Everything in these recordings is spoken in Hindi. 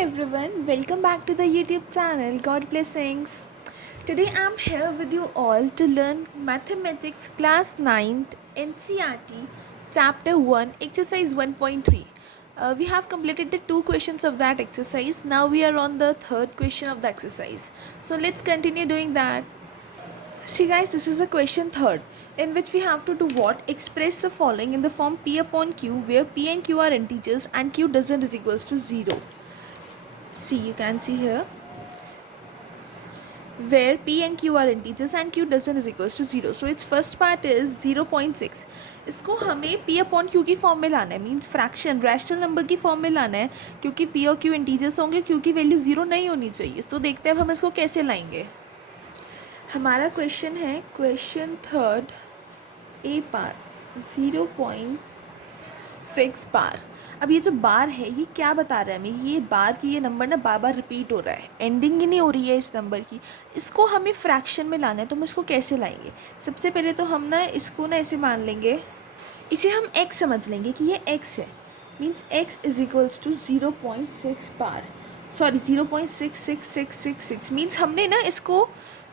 everyone, welcome back to the YouTube channel God Blessings. Today I'm here with you all to learn Mathematics Class 9th NCERT Chapter 1 Exercise 1.3. We have completed the two questions of that exercise. Now we are on the third question of the exercise. So let's continue doing that. See guys, this is a question third in which we have to do what? Express the following in the form P upon Q where P and Q are integers and Q doesn't is equals to 0. See, you can see here where P and Q are integers and Q doesn't is equals to 0. So its first part is 0.6. इसको हमें P अपॉन Q की फॉर्म में लाना है, मीन्स फ्रैक्शन रैशनल नंबर की फॉर्म में लाना है, क्योंकि P और Q इंटीजर्स होंगे, Q की वैल्यू 0 नहीं होनी चाहिए. तो देखते हैं अब हम इसको कैसे लाएंगे. हमारा क्वेश्चन है क्वेश्चन थर्ड ए पार 0.6 बार. अब ये जो बार है ये क्या बता रहा है हमें, ये बार की ये नंबर ना बार बार रिपीट हो रहा है, एंडिंग ही नहीं हो रही है इस नंबर की. इसको हमें फ्रैक्शन में लाना है, तो हम इसको कैसे लाएंगे. सबसे पहले तो हम ना इसको ना ऐसे मान लेंगे, इसे हम x समझ लेंगे कि ये x है, means x is equals to 0.6 bar, sorry 0.66666 means हमने ना इसको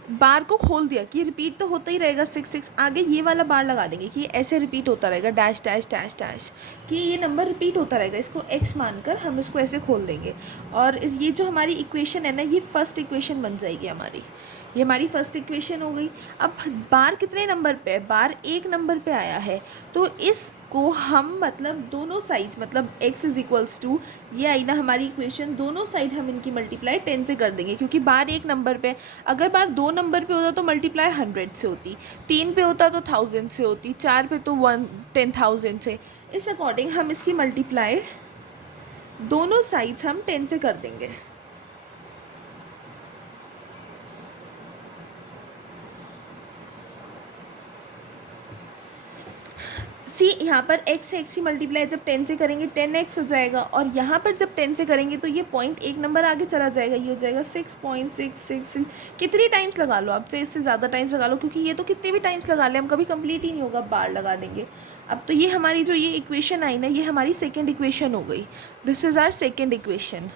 बार को खोल दिया कि रिपीट तो होता ही रहेगा 6 आगे ये वाला बार लगा देंगे कि ऐसे रिपीट होता रहेगा डैश डैश डैश डैश, कि ये नंबर रिपीट होता रहेगा. इसको x मानकर हम इसको ऐसे खोल देंगे और ये जो हमारी इक्वेशन है ना ये फर्स्ट इक्वेशन बन जाएगी हमारी. ये हमारी फर्स्ट इक्वेशन हो गई. अब बार कितने नंबर पे है, बार एक नंबर पे आया है, तो इसको हम मतलब दोनों साइड्स मतलब x इज इक्वल्स टू ये आई ना हमारी इक्वेशन, दोनों साइड हम इनकी मल्टीप्लाई 10 से कर देंगे, क्योंकि बार एक नंबर पे. अगर बार दो नंबर पे होता तो मल्टीप्लाई 100 से होती, 3 पे होता तो 1000 से होती, 4 पे तो 10,000 से. इस अकॉर्डिंग हम इसकी मल्टीप्लाई दोनों साइड्स हम 10 से कर देंगे. सी यहाँ पर x से x की मल्टीप्लाई जब 10 से करेंगे 10x हो जाएगा, और यहाँ पर जब 10 से करेंगे तो ये पॉइंट एक नंबर आगे चला जाएगा, ये हो जाएगा 6.666. कितनी टाइम्स लगा लो आप, चाहे इससे ज़्यादा टाइम्स लगा लो, क्योंकि ये तो कितने भी टाइम्स लगा लें हम कभी कंप्लीट ही नहीं होगा, बार लगा देंगे. अब तो ये हमारी जो ये इक्वेशन आई ना ये हमारी सेकेंड इक्वेशन हो गई. This is our second equation.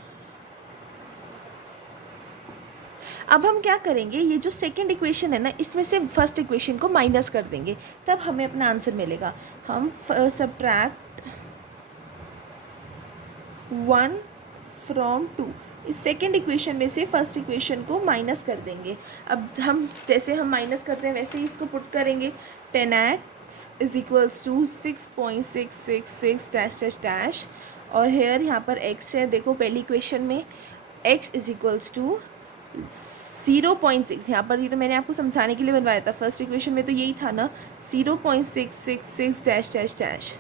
अब हम क्या करेंगे, ये जो सेकेंड इक्वेशन है ना इसमें से फर्स्ट इक्वेशन को माइनस कर देंगे, तब हमें अपना आंसर मिलेगा. हम सब्ट्रैक्ट 1 फ्रॉम 2, इस सेकेंड इक्वेशन में से फर्स्ट इक्वेशन को माइनस कर देंगे. अब हम जैसे हम माइनस करते हैं वैसे ही इसको पुट करेंगे. 10x is equals to 6.666 dash dash dash, और हेयर यहाँ पर x है. देखो पहली इक्वेशन में x इज इक्वल्स टू 0.6, यहाँ पर ये तो मैंने आपको समझाने के लिए बनवाया था, फर्स्ट इक्वेशन में तो यही था ना 0.666 डैश डैश डैश.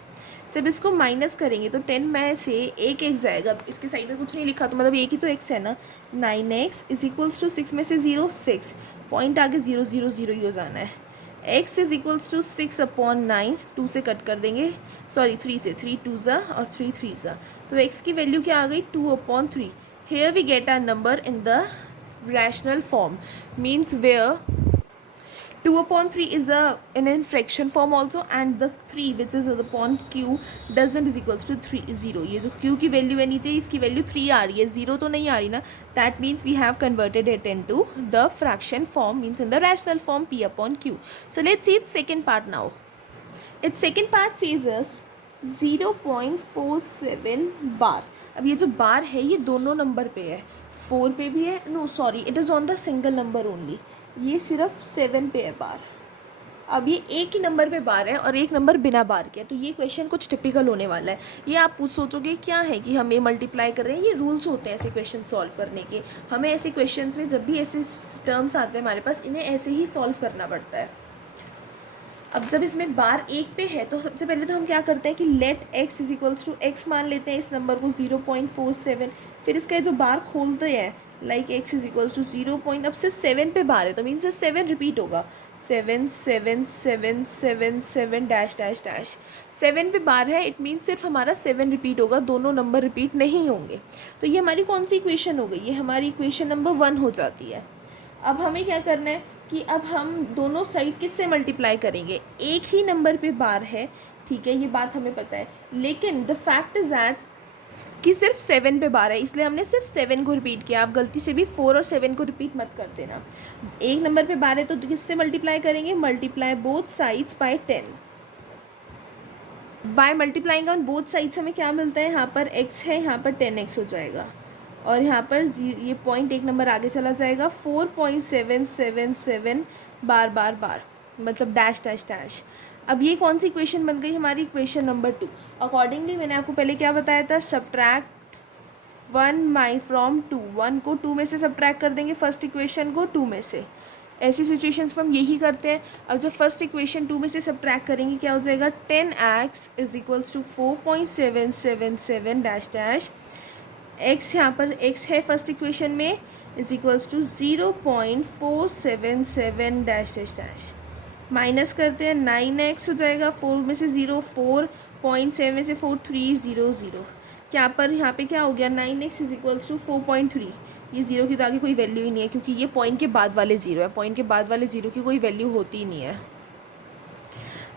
जब इसको माइनस करेंगे तो 10 में से एक एक जाएगा, इसके साइड में कुछ नहीं लिखा तो मतलब एक ही तो x है ना. 9x इज इक्वल्स टू 6 में से 0 6, पॉइंट आगे 0 0 0 ही हो जाना है. x इज इक्वल्स टू 6/9, 2 से कट कर देंगे, सॉरी 3 से, 3 2 ज़ा और 3 3 ज़ा, तो x की वैल्यू क्या आ गई 2/3. Here we get our number in the rational form, means where 2/3 is in fraction form also, and the 3 which is upon q doesn't is equals to 0. ये जो q की वैल्यू है नीचे इसकी वैल्यू 3 आ रही है, 0 तो नहीं आ रही ना. That means we have converted it into the fraction form, means in the rational form p/q. So let's see its second part now. Its second part says us 0.47 बार. अब ये जो बार है ये दोनों नंबर पे है, 4 पे भी है, no sorry it is on the single number only, ये सिर्फ 7 पे है बार. अब ये एक ही नंबर पे बार है और एक नंबर बिना बार के है, तो ये क्वेश्चन कुछ टिपिकल होने वाला है. ये आप पूछ सोचोगे क्या है कि हम ये मल्टीप्लाई कर रहे हैं, ये रूल्स होते हैं ऐसे क्वेश्चन सॉल्व करने के. हमें ऐसे क्वेश्चन में जब भी ऐसे टर्म्स आते हैं हमारे पास, इन्हें ऐसे ही सॉल्व करना पड़ता है. अब जब इसमें बार एक पे है तो सबसे पहले तो हम क्या करते हैं कि let x is equals to x मान लेते हैं इस नंबर को 0.47, फिर इसका जो बार खोलते हैं like x is equals to 0. अब सिर्फ 7 पे बार है तो मीन्स सिर्फ 7 रिपीट होगा, 7 7 7 7 7 डैश डैश डैश. 7 पे बार है, इट मीन्स सिर्फ हमारा 7 रिपीट होगा, दोनों नंबर रिपीट नहीं होंगे. तो ये हमारी कौन सी इक्वेशन हो गई, ये हमारी इक्वेशन नंबर 1 हो जाती है. अब हमें क्या करना है कि अब हम दोनों साइड किससे मल्टीप्लाई करेंगे, एक ही नंबर पे बार है, ठीक है ये बात हमें पता है, लेकिन द फैक्ट इज़ दैट कि सिर्फ 7 पे बार है, इसलिए हमने सिर्फ 7 को रिपीट किया। आप गलती से भी 4 और 7 को रिपीट मत कर देना। एक नंबर पे बार है तो किससे मल्टीप्लाई करेंगे, multiply both sides bye 10। By multiplying on both sides हमें क्या मिलता है, यहाँ पर x है, यहाँ पर 10x हो जाएगा, और यहाँ पर ये पॉइंट एक नंबर आगे चला जाएगा, 4.777 बार बार बार, मतलब डैश डैश डैश। अब ये कौन सी इक्वेशन बन गई हमारी, इक्वेशन नंबर 2। अकॉर्डिंगली मैंने आपको पहले क्या बताया था, सब्ट्रैक्ट 1 फ्रॉम 2, 1 को 2 में से सब्ट्रैक्ट कर देंगे, फर्स्ट इक्वेशन को 2 में से। ऐसी सिचुएशंस में हम यही करते हैं। अब जब फर्स्ट इक्वेशन 2 में से सब्ट्रैक्ट करेंगे क्या हो जाएगा, 10x is equals to 4.777 dash dash, x यहाँ पर x है फर्स्ट इक्वेशन में, is equals to 0.477 dash dash dash. Minus करते हैं, 9x हो जाएगा, 4 में से 0, 4.7 में से 4, 300। क्या पर यहाँ पे क्या हो गया, 9x इज इक्वल्स टू 4.3। ये ज़ीरो की तो आगे कोई वैल्यू ही नहीं है, क्योंकि ये पॉइंट के बाद वाले ज़ीरो है, पॉइंट के बाद वाले ज़ीरो की कोई वैल्यू होती ही नहीं है।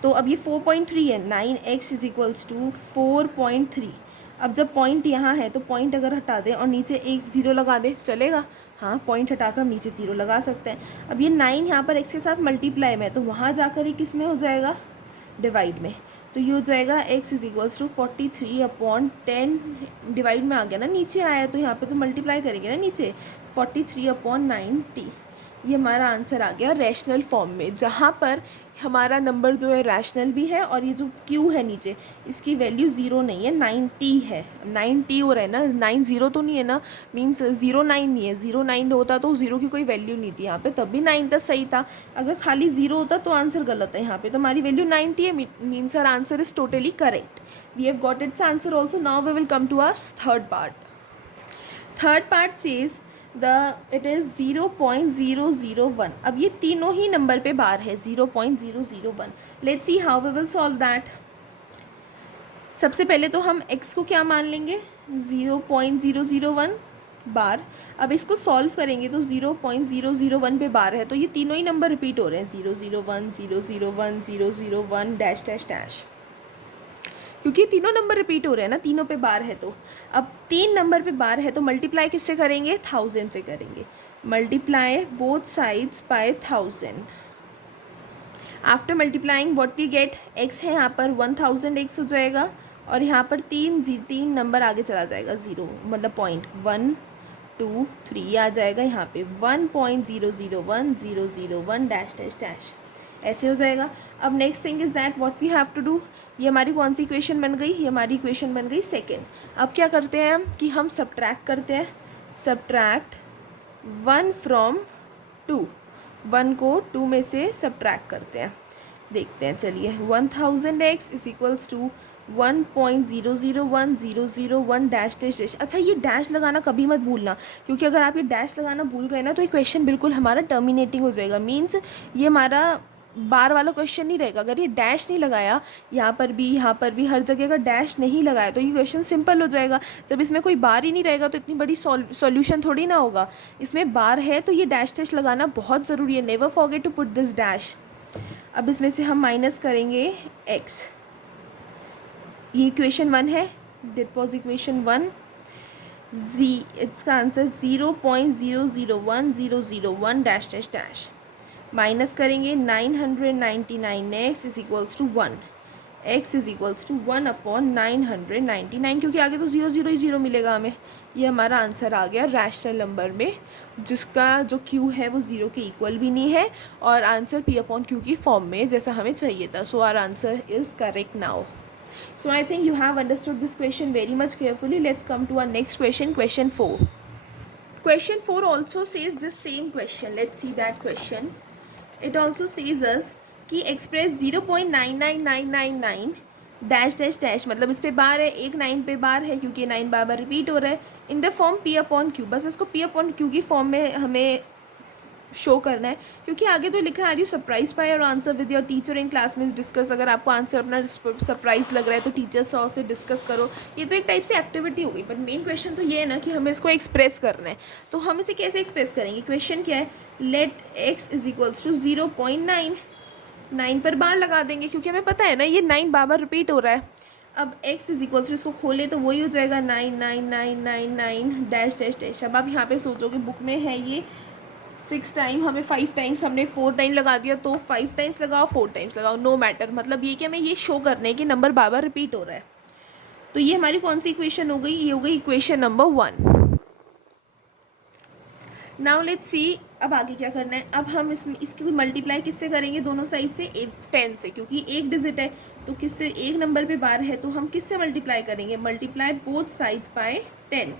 तो अब ये 4.3 है, 9x इज इक्वल्स टू 4.3। अब जब पॉइंट यहाँ है तो पॉइंट अगर हटा दें और नीचे एक ज़ीरो लगा दें चलेगा, हाँ पॉइंट हटाकर हम नीचे ज़ीरो लगा सकते हैं। अब ये 9 यहाँ पर x के साथ मल्टीप्लाई में है, तो वहाँ जाकर ही किस में हो जाएगा, डिवाइड में। तो ये हो जाएगा x is equals to 43/10, divide में आ गया ना, नीचे आया तो यहाँ पे तो मल्टीप्लाई करेंगे ना नीचे, 43/90। ये हमारा आंसर आ गया रैशनल फॉर्म में, जहाँ पर हमारा नंबर जो है रैशनल भी है, और ये जो q है नीचे इसकी वैल्यू 0 नहीं है, 90 है। 90 हो रहा है ना, 90 तो नहीं है ना, मीन्स 09 नहीं है। 09 होता तो 0 की कोई वैल्यू नहीं थी यहाँ पे, तब भी 9 तक सही था। अगर खाली 0 होता तो आंसर गलत है, यहाँ पे तो हमारी वैल्यू 90 है, means our answer is totally correct. We have got its answer also. Now we will come to our third part. Third part says it is 0.001। अब ये तीनों ही नंबर पे बार है, 0.001। Let's see how we will solve that. सबसे पहले तो हम x को क्या मान लेंगे, 0.001 बार। अब इसको सॉल्व करेंगे तो 0.001 पे बार है, तो ये तीनों ही नंबर रिपीट हो रहे हैं, 001 001 001 डैश डैश डैश, क्योंकि ये तीनों नंबर रिपीट हो रहे हैं ना, तीनों पे बार है। तो अब 3 नंबर पे बार है तो मल्टीप्लाई किससे करेंगे, 1000 से करेंगे। Multiply both sides by 1000। After multiplying what we get, x है यहाँ पर 1000x हो जाएगा, और यहाँ पर तीन नंबर आगे चला जाएगा, 0 मतलब पॉइंट 1 2 3 आ जाएगा यहाँ पे, 1.001 001 डैश डैश डैश, ऐसे हो जाएगा। अब next thing is that what we have to do. ये हमारी कौन सी इक्वेशन बन गई, ये हमारी इक्वेशन बन गई सेकेंड। अब क्या करते हैं हम कि हम सब्ट्रैक्ट करते हैं, सब्ट्रैक्ट 1 फ्रॉम 2, 1 को 2 में से सब्ट्रैक्ट करते हैं। देखते हैं चलिए, 1000x is equals to 1.001 001 dash dash dash. अच्छा ये डैश लगाना कभी मत भूलना, क्योंकि अगर आप ये डैश लगाना भूल गए ना तो ये क्वेश्चन बिल्कुल हमारा टर्मिनेटिंग हो जाएगा, मीन्स ये हमारा बार वाला क्वेश्चन नहीं रहेगा। अगर ये डैश नहीं लगाया, यहाँ पर भी हर जगह का डैश नहीं लगाया, तो ये क्वेश्चन सिंपल हो जाएगा। जब इसमें कोई बार ही नहीं रहेगा तो इतनी बड़ी सॉल्यूशन थोड़ी ना होगा। इसमें बार है तो ये डैश डैश लगाना बहुत ज़रूरी है, never forget to put this dash. अब इसमें से हम माइनस करेंगे x, ये इक्वेशन 1 है, दिट वॉज इक्वेशन 1। इसका answer 0.001 001 dash dash dash. Minus करेंगे 999x is equals to 1, x is equals to 1/999, क्योंकि आगे तो 0 0 ही 0 मिलेगा हमें। ये हमारा आंसर आ गया रैशनल नंबर में, जिसका जो q है वो 0 के इक्वल भी नहीं है, और आंसर p/q की फॉर्म में जैसा हमें चाहिए था। So our answer is correct now. So I think you have understood this question very much carefully. Let's come to our next question, question 4. Question 4 also says this same question. Let's see that question. It also says us कि express 0.99999 डैश डैश डैश, मतलब इस पे बार है, एक 9 पे बार है क्योंकि 9 बार बार रिपीट हो रहा है, इन द फॉर्म p/q। बस इसको p/q की फॉर्म में हमें शो करना है, क्योंकि आगे तो लिखा है are you surprise by your answer with your teacher in class में डिस्कस। अगर आपको आंसर अपना सरप्राइज लग रहा है तो टीचर से डिस्कस करो। ये तो एक टाइप से एक्टिविटी हो गई, बट मेन क्वेश्चन तो ये है ना कि हमें इसको एक्सप्रेस करना है। तो हम इसे कैसे एक्सप्रेस करेंगे, क्वेश्चन क्या है, let x is equals to 0.9, 9 पर बार लगा देंगे, क्योंकि हमें पता है ना ये 9 बार बार रिपीट हो रहा है। अब x इज इक्वल टू, इसको खोले तो वही हो जाएगा 999999 डैश डैश डैश। अब आप यहाँ पे सोचोगे बुक में है ये 6 टाइम, हमें 5 टाइम्स, हमने 4 टाइम लगा दिया, तो 5 टाइम्स लगाओ 4 टाइम्स लगाओ, नो मैटर। मतलब ये कि हमें ये शो करने है कि नंबर बार बार रिपीट हो रहा है। तो ये हमारी कौन सी इक्वेशन हो गई, ये हो गई equation number 1। Now let's see अब आगे क्या करना है। अब हम इसकी मल्टीप्लाई किससे करेंगे, दोनों साइड से 10 से, क्योंकि एक डिजिट है तो किससे, एक नंबर पे बार है तो हम किससे मल्टीप्लाई करेंगे, multiply both sides bye 10।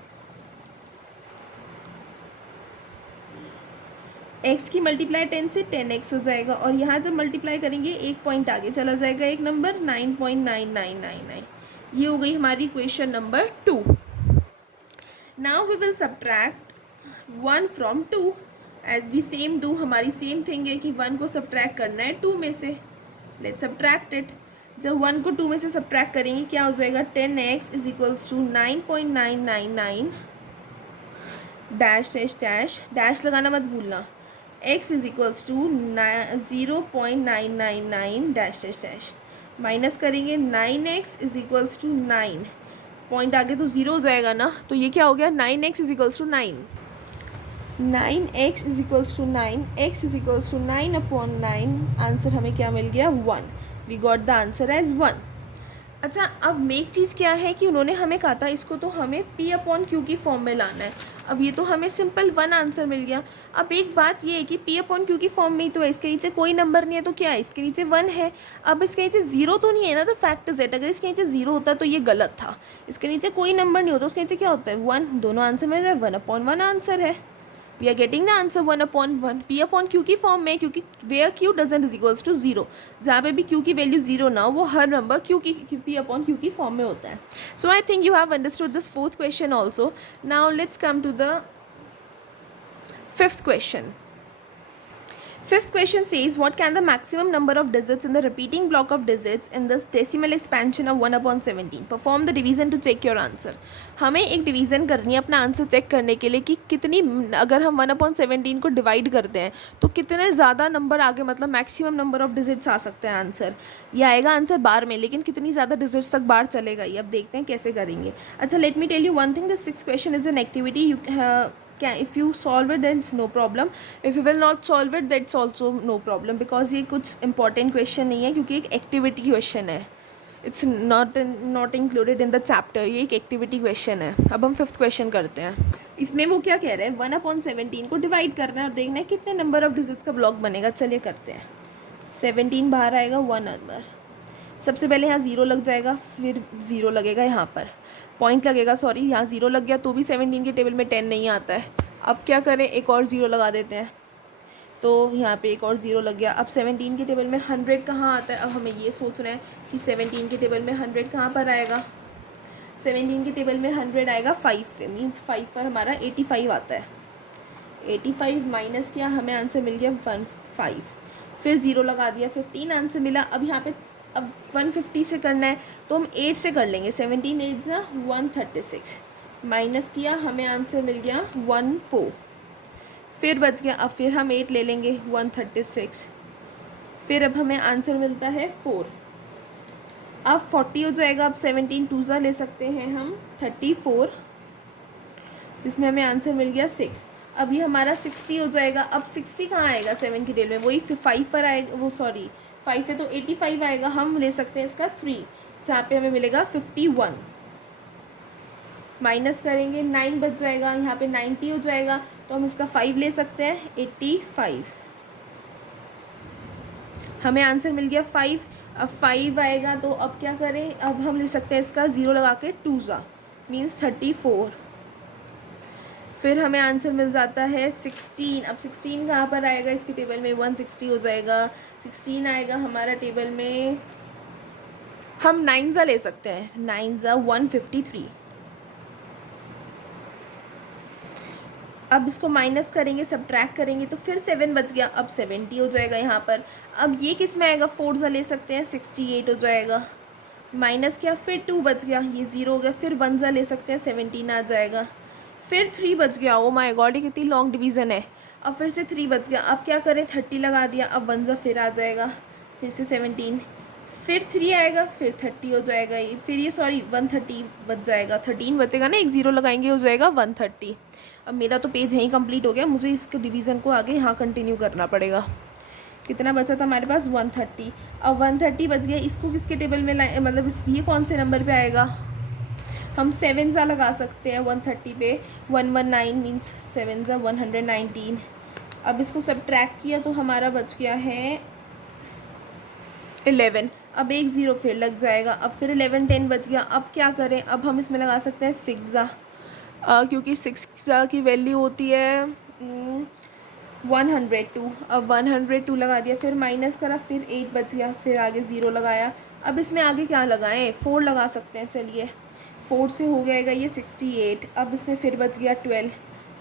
x की मल्टीप्लाई 10 से 10x हो जाएगा, और यहाँ जब मल्टीप्लाई करेंगे एक पॉइंट आगे चला जाएगा एक नंबर 9.9999। ये हो गई हमारी equation number 2। Now we will subtract 1 from 2 as we same do, हमारी सेम थिंग है कि 1 को सब्ट्रैक्ट करना है 2 में से। Let's subtract it. जब 1 को 2 में से सब्ट्रैक्ट करेंगे क्या हो जाएगा, 10x is equals to 9.999 dash dash dash dash लगाना मत भूलना, x is equals to 0.999 dash dash dash, minus करेंगे 9x is equals to 9, point आगे तो 0 हो जाएगा ना, तो ये क्या हो गया 9x is equals to 9, 9x is equals to 9, x is equals to 9/9, answer हमें क्या मिल गया 1। We got the answer as 1। अच्छा, अब मेक चीज़ क्या है कि उन्होंने हमें कहा था इसको तो हमें P/Q की फॉर्म में लाना है। अब ये तो हमें सिंपल 1 आंसर मिल गया। अब एक बात ये है कि P/Q की फॉर्म में ही तो है, इसके नीचे कोई नंबर नहीं है तो क्या है, इसके नीचे 1 है। अब इसके नीचे 0 तो नहीं है ना, तो फैक्ट इज इट, अगर इसके नीचे 0 होता तो ये गलत था। इसके नीचे कोई नंबर नहीं होता, उसके नीचे क्या होता है 1, दोनों आंसर मिल रहा है, 1/1 आंसर है। We are getting the answer 1/1 P/Q की फॉर्म में, क्योंकि where Q doesn't is equals to 0, जहाँ पे भी Q की वैल्यू 0 ना हो वो हर नंबर P/Q की फॉर्म में होता है। So I think you have understood this fourth question also. Now let's come to the fifth question. Fifth question says, what can the maximum number of digits in the repeating block of digits in this decimal expansion of 1/17? Perform the division to check your answer. हमें एक डिवीज़न करनी है अपना आंसर चेक करने के लिए कि कितनी, अगर हम 1/17 को डिवाइड करते हैं तो कितने ज़्यादा नंबर आगे, मतलब मैक्सिमम नंबर ऑफ डिजिट्स आ सकते हैं आंसर। ये आएगा आंसर बार में, लेकिन कितनी ज़्यादा डिजिट्स तक बार चलेगा ये अब देखते हैं कैसे करेंगे। अच्छा, let me tell you one thing, this 6th question is an activity. You if you solve it then it's no problem, if you will not solve it that's also no problem, because ये कुछ important question नहीं है, क्योंकि एक activity question है, it's not included in the chapter, ये एक activity question है। अब हम 5th question करते हैं। इसमें वो क्या कह रहे हैं, 1/17 को डिवाइड करना है और देखना है कितने नंबर ऑफ डिजिट्स का ब्लॉक बनेगा। चलिए करते हैं। 17 बाहर आएगा 1 अंदर, सबसे पहले यहाँ 0 लग जाएगा, फिर 0 लगेगा यहाँ पर, पॉइंट लगेगा, सॉरी यहाँ 0 लग गया तो भी 17 के टेबल में 10 नहीं आता है। अब क्या करें, एक और 0 लगा देते हैं, तो यहाँ पे एक और 0 लग गया। अब 17 के टेबल में 100 कहाँ आता है, अब हमें ये सोचना है कि 17 के टेबल में 100 कहाँ पर आएगा। 17 के टेबल में 100 आएगा 5 पे, मीन्स 5 पर हमारा 85 आता है। 85 माइनस किया, हमें आंसर मिल गया 15, फिर 0 लगा दिया, 15 आंसर मिला। अब यहाँ पे अब 150 से करना है तो हम 8 से कर लेंगे, 17 8 जा 136, माइनस किया, हमें आंसर मिल गया 14, फिर बच गया, अब फिर हम 8 ले लेंगे 136, फिर अब हमें आंसर मिलता है 4, अब 40 हो जाएगा। अब 17 2 जा ले सकते हैं हम 34, जिसमें हमें आंसर मिल गया 6। अब ये हमारा 60 हो जाएगा। अब 60 कहाँ आएगा 7 के टेबल में, वही 5 पर आएगा, वो सॉरी 5 है तो 85 आएगा। हम ले सकते हैं इसका 3, जहाँ पे हमें मिलेगा 51, माइनस करेंगे 9 बच जाएगा, यहाँ पे 90 हो जाएगा, तो हम इसका 5 ले सकते हैं 85, हमें आंसर मिल गया 5। अब 5 आएगा तो अब क्या करें, अब हम ले सकते हैं इसका 0 लगा के 2 जा मीन्स 34, फिर हमें आंसर मिल जाता है 16। अब 16 कहाँ पर आएगा इसके टेबल में, 160 हो जाएगा, 16 आएगा हमारा टेबल में, हम 9 जा ले सकते हैं, 9 जा 153। अब इसको माइनस करेंगे, सब्ट्रैक्ट करेंगे तो फिर 7 बच गया, अब 70 हो जाएगा यहाँ पर। अब ये किस में आएगा, 4 जा ले सकते हैं, 68 हो जाएगा, माइनस किया, फिर 2 बच गया, ये 0 हो गया, फिर 1 जा ले सकते हैं, 17 आ जाएगा, फिर 3 बच गया। ओ माय गॉड, ये कितनी लॉन्ग डिवीज़न है। अब फिर से 3 बच गया, अब क्या करें 30 लगा दिया, अब 1 जा फिर आ जाएगा, फिर से 17, फिर 3 आएगा, फिर 30 हो जाएगा, ये फिर ये सॉरी 130 बच जाएगा, 13 बचेगा ना, एक ज़ीरो लगाएंगे हो जाएगा 130। अब मेरा तो पेज यहीं कंप्लीट हो गया, मुझे इसके डिवीज़न को आगे यहाँ कंटिन्यू करना पड़ेगा। कितना बचा था हमारे पास 130। अब 130 बच गया, इसको किसके टेबल में लाए, मतलब ये कौन से नंबर पे आएगा? हम 7 ज़ा लगा सकते हैं 130 पे, 119 मीन्स 7 ज़ा 119। अब इसको सब्ट्रैक्ट किया तो हमारा बच गया है 11। अब एक ज़ीरो फिर लग जाएगा, अब फिर 11 10 बच गया। अब क्या करें, अब हम इसमें लगा सकते हैं 6 ज़ा, क्योंकि 6 ज़ा की वैल्यू होती है 102। अब 102 लगा दिया, फिर माइनस करा, फिर 8 बच गया, फिर आगे ज़ीरो लगाया। अब इसमें आगे क्या लगाएं, 4 लगा सकते हैं, चलिए 4 से हो जाएगा ये 68। अब इसमें फिर बच गया 12,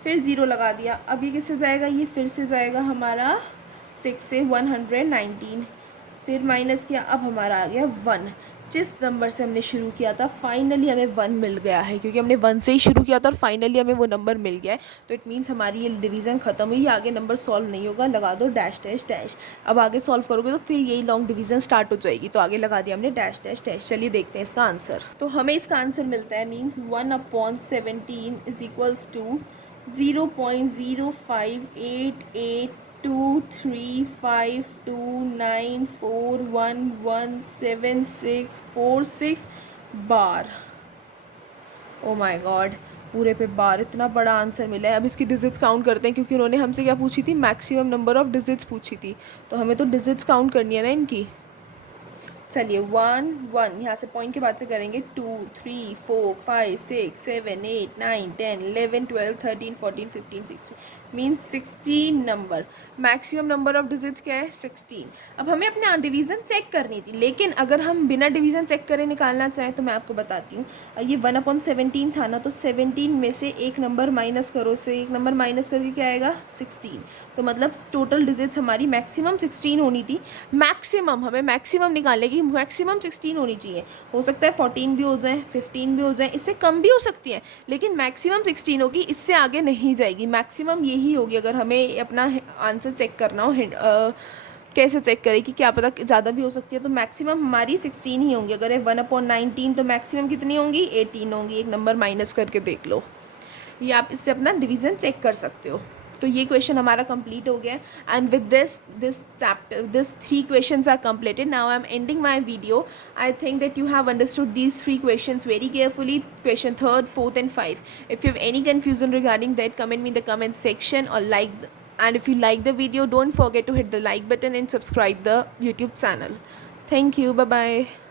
फिर ज़ीरो लगा दिया। अब ये किससे जाएगा, ये फिर से जाएगा हमारा 6 से 119, फिर माइनस किया, अब हमारा आ गया 1। जिस नंबर से हमने शुरू किया था फाइनली हमें 1 मिल गया है, क्योंकि हमने 1 से ही शुरू किया था और फाइनली हमें वो नंबर मिल गया है। तो इट मीन्स हमारी ये डिवीज़न ख़त्म हुई, आगे नंबर सॉल्व नहीं होगा, लगा दो डैश डैश डैश। अब आगे सॉल्व करोगे तो फिर यही लॉन्ग डिवीज़न स्टार्ट हो जाएगी, तो आगे लगा दिया हमने डैश डैश डैश। चलिए देखते हैं इसका आंसर। तो हमें इसका आंसर मिलता है means 1/17 is equals to 0.058823941176646 bar. Oh my god, पूरे पे बार, इतना बड़ा आंसर मिला है। अब इसकी डिजिट्स काउंट करते हैं, क्योंकि उन्होंने हमसे क्या पूछी थी, मैक्सिमम नंबर ऑफ डिजिट्स पूछी थी, तो हमें तो डिजिट्स काउंट करनी है ना इनकी। चलिए 1 1 यहाँ से पॉइंट के बाद से करेंगे, 2 3 4 5 6 7 8 9 10 11 12 13 14 15 16 means 16 number. Maximum number of digits क्या है, 16। अब हमें अपने डिवीज़न चेक करनी थी, लेकिन अगर हम बिना डिवीज़न चेक करे निकालना चाहें तो मैं आपको बताती हूँ। ये 1/17 था ना, तो 17 में से एक नंबर माइनस करो, उससे एक नंबर माइनस करके क्या आएगा, 16। तो मतलब टोटल डिजिट्स हमारी मैक्सिमम 16 होनी थी। मैक्सिमम, हमें मैक्सिमम निकालने की मैक्सिमम 16 होनी चाहिए। हो सकता है 14 भी हो जाए, 15 भी हो जाए, इससे कम भी हो सकती है, लेकिन मैक्सिमम 16 होगी, इससे आगे नहीं जाएगी। मैक्सिमम यही होगी अगर हमें अपना आंसर चेक करना हो। कैसे चेक करें कि क्या पता ज़्यादा भी हो सकती है, तो मैक्सिमम हमारी 16 ही होंगी। अगर है 1/19 तो मैक्सिमम कितनी होंगी, 18 होंगी। एक नंबर माइनस करके देख लो, ये आप इससे अपना डिवीज़न चेक कर सकते हो। तो ये क्वेश्चन हमारा कंप्लीट हो गया, and with this chapter this 3 questions are completed. Now I am ending my video. I think that you have understood these 3 questions very carefully, question 3rd, 4th and 5. If you have any confusion regarding that, comment me in the comment section, or and if you like the video, don't forget to hit the like button and subscribe the YouTube channel. Thank you, bye bye.